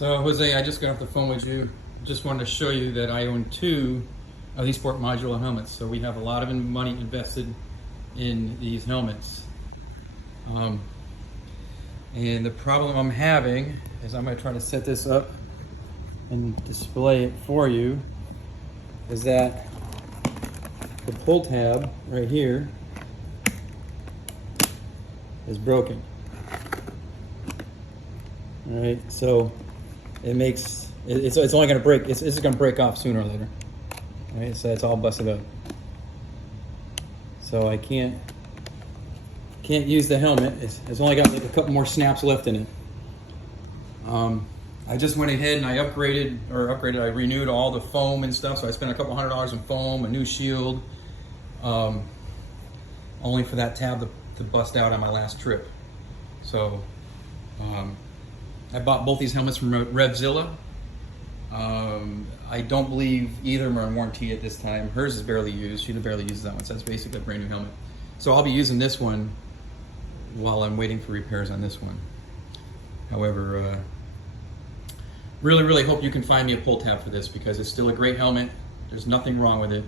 So Jose, I just got off the phone with you. Just wanted to show you that I own 2 of these SportModular helmets. So we have a lot of money invested in these helmets. And the problem I'm having is I'm going to try to set this up and display it for you, is that the pull tab right here is broken. All right, so it makes it's only going to break. It's going to break off sooner or later. All right, so it's all busted up. So I can't use the helmet. It's only got like a couple more snaps left in it. I just went ahead and I I renewed all the foam and stuff. So I spent a couple $100 in foam, a new shield, only for that tab to bust out on my last trip. So I bought both these helmets from Revzilla. I don't believe either of them are on warranty at this time. Hers is barely used. She barely uses that one, so that's basically a brand new helmet. So I'll be using this one while I'm waiting for repairs on this one. However, really hope you can find me a pull tab for this, because it's still a great helmet. There's nothing wrong with it.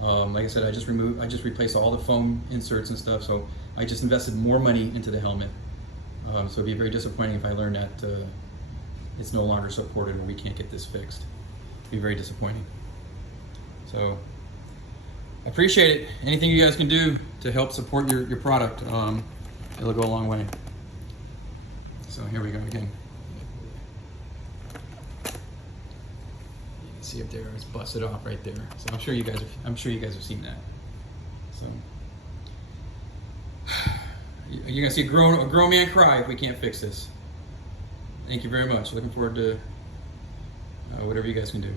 Like I said, I just replaced all the foam inserts and stuff, so I just invested more money into the helmet. So it'd be very disappointing if I learned that it's no longer supported or we can't get this fixed. It'd be very disappointing. So I appreciate it. Anything you guys can do to help support your product, it'll go a long way. So here we go again. You can see up there, it's busted off right there. So I'm sure you guys have seen that. So you're gonna see a grown man cry if we can't fix this. Thank you very much. Looking forward to whatever you guys can do.